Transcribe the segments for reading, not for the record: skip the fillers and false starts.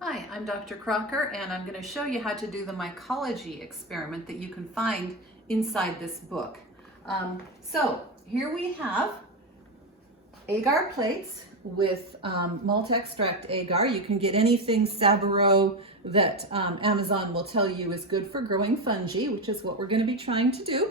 Hi, I'm Dr. Crocker, and I'm going to show you how to do the mycology experiment that you can find inside this book. So here we have agar plates with malt extract agar. You can get anything Saburo that Amazon will tell you is good for growing fungi, which is what we're going to be trying to do.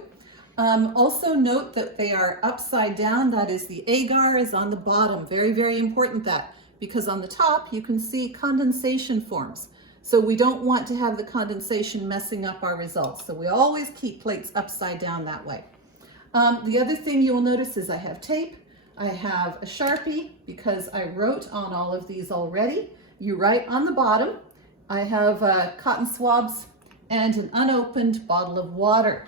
Also note that they are upside down. That is, the agar is on the bottom. Very, very important that, because on the top you can see condensation forms. So we don't want to have the condensation messing up our results. So we always keep plates upside down that way. The other thing you'll notice is I have tape. I have a Sharpie because I wrote on all of these already. You write on the bottom. I have cotton swabs and an unopened bottle of water.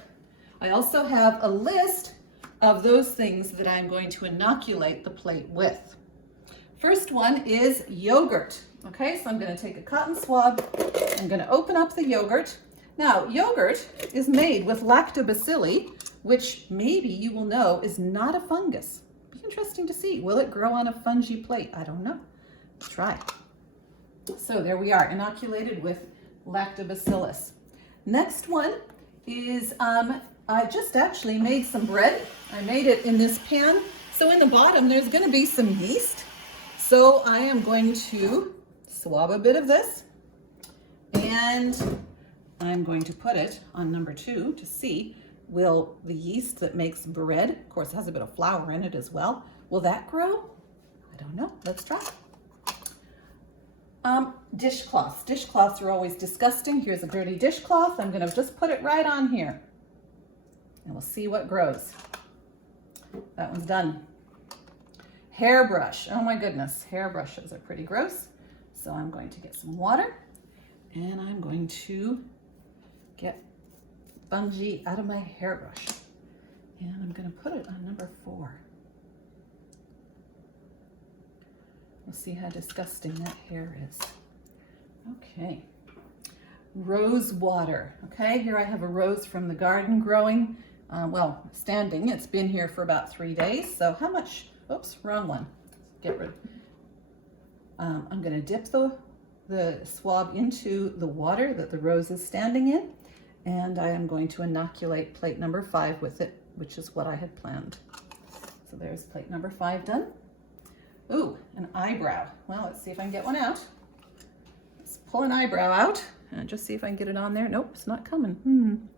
I also have a list of those things that I'm going to inoculate the plate with. First one is yogurt. Okay, so I'm going to take a cotton swab. I'm going to open up the yogurt. Now, yogurt is made with lactobacilli, which maybe you will know is not a fungus. Be interesting to see. Will it grow on a fungi plate? I don't know. Let's try. So there we are, inoculated with lactobacillus. Next one is I just actually made some bread. I made it in this pan. So in the bottom, there's going to be some yeast. So I am going to swab a bit of this, and I'm going to put it on number 2 to see, will the yeast that makes bread, of course it has a bit of flour in it as well, will that grow? I don't know. Let's try. Dishcloths. Dishcloths are always disgusting. Here's a dirty dishcloth. I'm going to just put it right on here, and we'll see what grows. That one's done. Hairbrush. Oh my goodness, hairbrushes are pretty gross. So I'm going to get some water, and I'm going to get fungi out of my hairbrush. And I'm going to put it on number 4. We'll see how disgusting that hair is. Okay. Rose water. Okay, here I have a rose from the garden growing. Well, standing. It's been here for about 3 days. So how much? Oops, wrong one. Get rid. I'm going to dip the swab into the water that the rose is standing in, and I am going to inoculate plate number 5 with it, which is what I had planned. So there's plate number 5 done. Ooh, an eyebrow. Well, let's see if I can get one out. Let's pull an eyebrow out and just see if I can get it on there. Nope, it's not coming.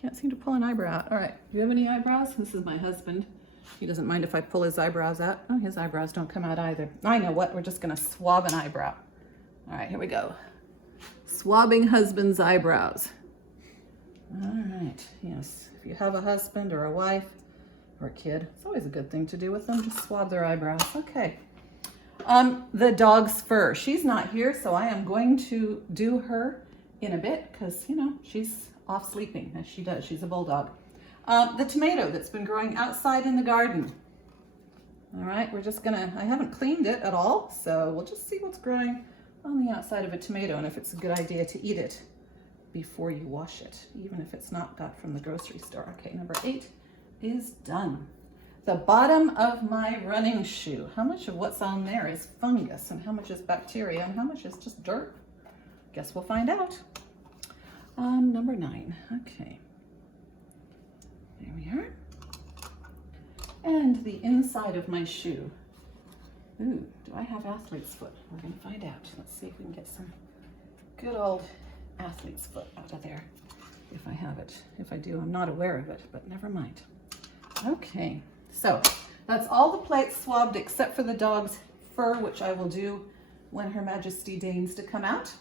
Can't seem to pull an eyebrow out. All right, do you have any eyebrows? This is my husband. He doesn't mind if I pull his eyebrows out. Oh, his eyebrows don't come out either. I know what, we're just gonna swab an eyebrow. All right, here we go. Swabbing husband's eyebrows. All right, yes, if you have a husband or a wife or a kid, it's always a good thing to do with them, just swab their eyebrows. Okay. The dog's fur. She's not here, so I am going to do her in a bit because, you know, she's off sleeping, as she does. She's a bulldog. The tomato that's been growing outside in the garden. All right, we're just gonna, I haven't cleaned it at all, so we'll just see what's growing on the outside of a tomato and if it's a good idea to eat it before you wash it, even if it's not got from the grocery store. Okay, number 8 is done. The bottom of my running shoe. How much of what's on there is fungus and how much is bacteria and how much is just dirt? Guess we'll find out. Number 9, okay. There we are. And the inside of my shoe. Ooh, do I have athlete's foot? We're gonna find out. Let's see if we can get some good old athlete's foot out of there. If I have it. If I do, I'm not aware of it, but never mind. Okay, so that's all the plates swabbed except for the dog's fur, which I will do when Her Majesty deigns to come out.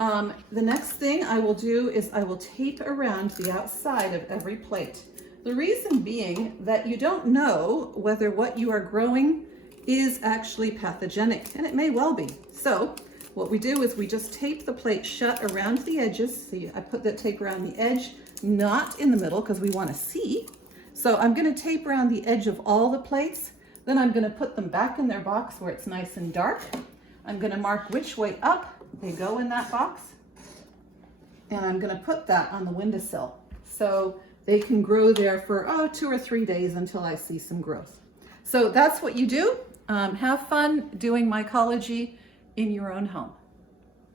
The next thing I will do is I will tape around the outside of every plate. The reason being that you don't know whether what you are growing is actually pathogenic, and it may well be. So what we do is we just tape the plate shut around the edges. See, I put that tape around the edge, not in the middle because we want to see. So I'm going to tape around the edge of all the plates. Then I'm going to put them back in their box where it's nice and dark. I'm going to mark which way up they go in that box. And I'm going to put that on the windowsill. So they can grow there for 2 or 3 days until I see some growth. So that's what you do. Have fun doing mycology in your own home.